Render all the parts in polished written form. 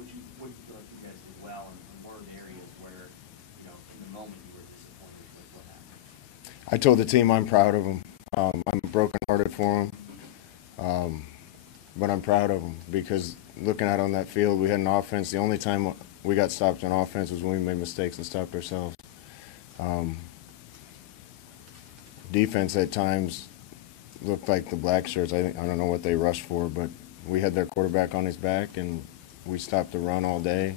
what do you feel like you guys did well, and what are the areas where, in the moment you were disappointed with what happened? I told the team I'm proud of them. I'm brokenhearted for them, but I'm proud of them because looking out on that field, we had an offense. The only time we got stopped on offense was when we made mistakes and stopped ourselves. Defense at times looked like the black shirts. I don't know what they rushed for, but we had their quarterback on his back, and we stopped the run all day.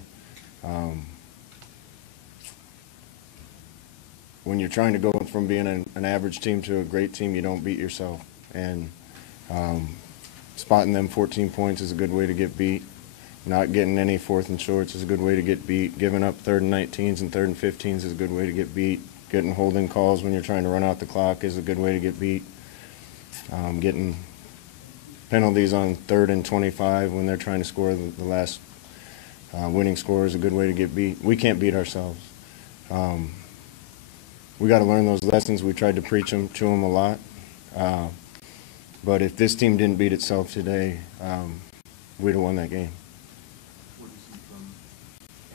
When you're trying to go from being an average team to a great team, you don't beat yourself. And spotting them 14 points is a good way to get beat. Not getting any 4th and shorts is a good way to get beat. Giving up 3rd and 19s and 3rd and 15s is a good way to get beat. Getting holding calls when you're trying to run out the clock is a good way to get beat. Getting penalties on 3rd and 25 when they're trying to score the last winning score is a good way to get beat. We can't beat ourselves. We got to learn those lessons. We tried to preach them to them a lot. But if this team didn't beat itself today, we'd have won that game. What do you see from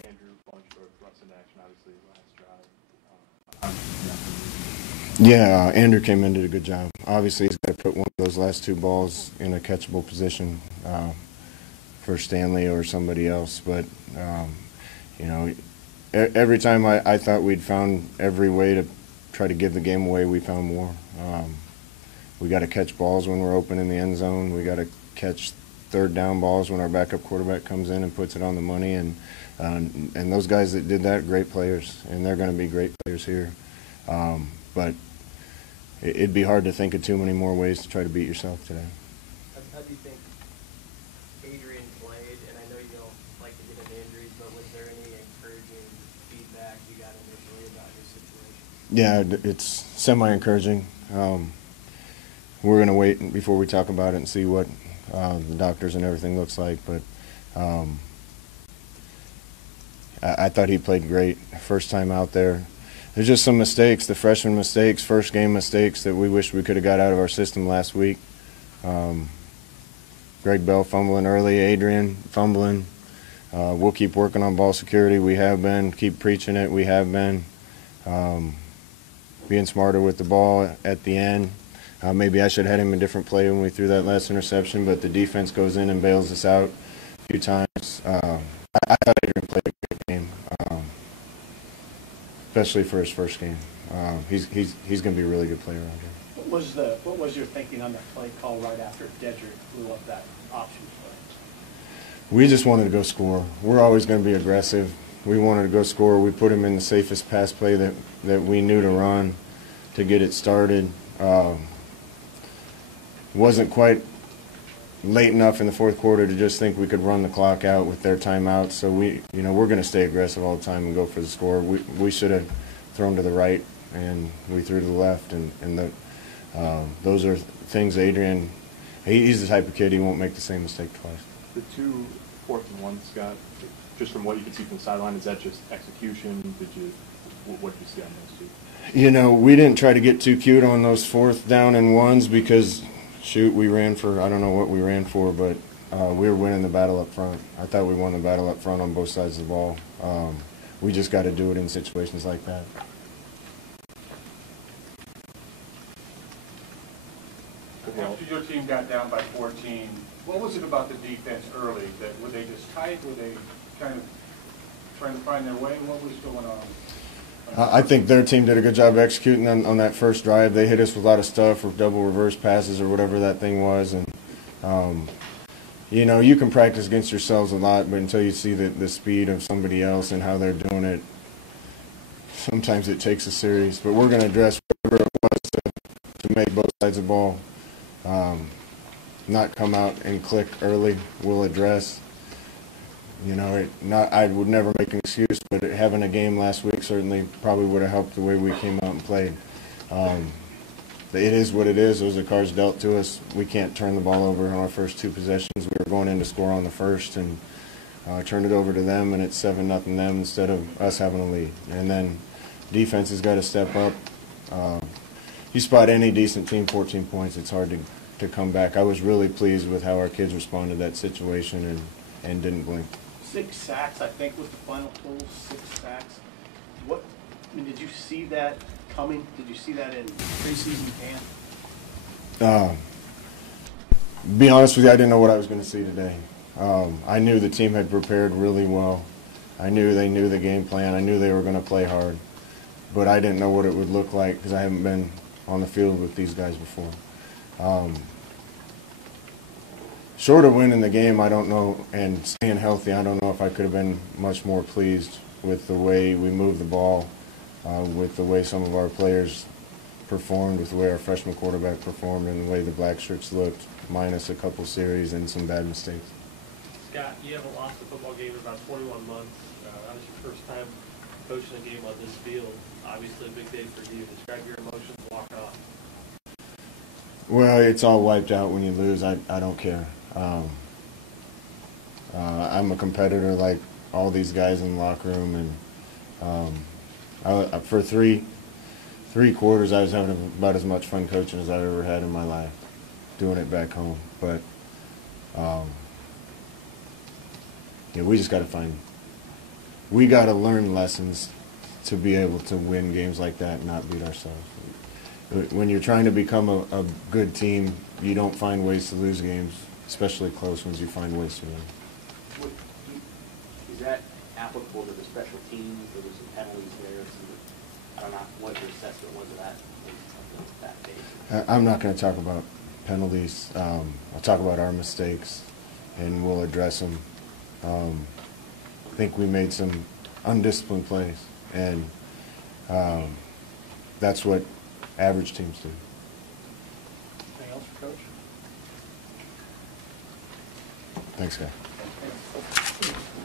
Andrew Bunchford, Russ in action, obviously, last drive? Yeah, Andrew came in and did a good job. Obviously, he's got to put one of those last 2 balls in a catchable position for Stanley or somebody else. But, every time I thought we'd found every way to try to give the game away, we found more. We got to catch balls when we're open in the end zone. We got to catch 3rd down balls when our backup quarterback comes in and puts it on the money. And those guys that did that, great players, and they're going to be great players here. But it'd be hard to think of too many more ways to try to beat yourself today. How do you think Adrian played? And I know you don't like to get into injuries, but was there any encouraging feedback you got initially about his situation? Yeah, it's semi-encouraging. We're going to wait before we talk about it and see what the doctors and everything looks like. But I thought he played great. First time out there. There's just some mistakes, the freshman mistakes, first game mistakes that we wish we could have got out of our system last week. Greg Bell fumbling early, Adrian fumbling. We'll keep working on ball security. We have been. Keep preaching it. We have been. Being smarter with the ball at the end. Maybe I should have had him a different play when we threw that last interception, but the defense goes in and bails us out a few times. I thought Adrian played a good game, especially for his first game. He's going to be a really good player out here. What was your thinking on the play call right after Dedrick blew up that option play? We just wanted to go score. We're always going to be aggressive. We wanted to go score. We put him in the safest pass play that we knew to run to get it started. Wasn't quite late enough in the 4th quarter to just think we could run the clock out with their timeouts. So we're going to stay aggressive all the time and go for the score. We should have thrown to the right and we threw to the left, and those are things Adrian. He's the type of kid, he won't make the same mistake twice. The 2 4th and 1s, Scott, just from what you can see from the sideline, is that just execution? What did you see on those 2? We didn't try to get too cute on those 4th down and 1s because, shoot, we ran for, I don't know what we ran for, but we were winning the battle up front. I thought we won the battle up front on both sides of the ball. We just got to do it in situations like that. After your team got down by 14, what was it about the defense early? Were they just tight? Were they kind of trying to find their way? What was going on? I think their team did a good job executing on that first drive. They hit us with a lot of stuff or double reverse passes or whatever that thing was. And, you can practice against yourselves a lot, but until you see the speed of somebody else and how they're doing it, sometimes it takes a series. But we're going to address whatever it was to make both sides of the ball not come out and click early. We'll address. I would never make an excuse, but having a game last week certainly probably would have helped the way we came out and played. It is what it is. Those are cards dealt to us. We can't turn the ball over on our first 2 possessions. We were going in to score on the first and turned it over to them, and it's 7-0 them instead of us having a lead. And then defense has got to step up. You spot any decent team 14 points, it's hard to come back. I was really pleased with how our kids responded to that situation and didn't blink. 6 sacks, I think, was the final total, 6 sacks. Did you see that coming? Did you see that in preseason camp? Be honest with you, I didn't know what I was going to see today. I knew the team had prepared really well. I knew they knew the game plan. I knew they were going to play hard. But I didn't know what it would look like because I haven't been on the field with these guys before. Short of winning the game, I don't know, and staying healthy, I don't know if I could have been much more pleased with the way we moved the ball, with the way some of our players performed, with the way our freshman quarterback performed, and the way the black shirts looked, minus a couple series and some bad mistakes. Scott, you haven't lost a football game in about 21 months. That was your first time coaching a game on this field. Obviously a big day for you. Describe your emotions walking off. Well, it's all wiped out when you lose. I don't care. I'm a competitor like all these guys in the locker room, and for three quarters I was having about as much fun coaching as I've ever had in my life, doing it back home. But yeah, we just got to we got to learn lessons to be able to win games like that and not beat ourselves. When you're trying to become a good team, you don't find ways to lose games, especially close ones. You find ways to win. Is that applicable to the special teams? There were some penalties there. I don't know what your assessment was of that case. I'm not going to talk about penalties. I'll talk about our mistakes, and we'll address them. I think we made some undisciplined plays, and that's what average teams do. Anything else for Coach? Thanks, guys.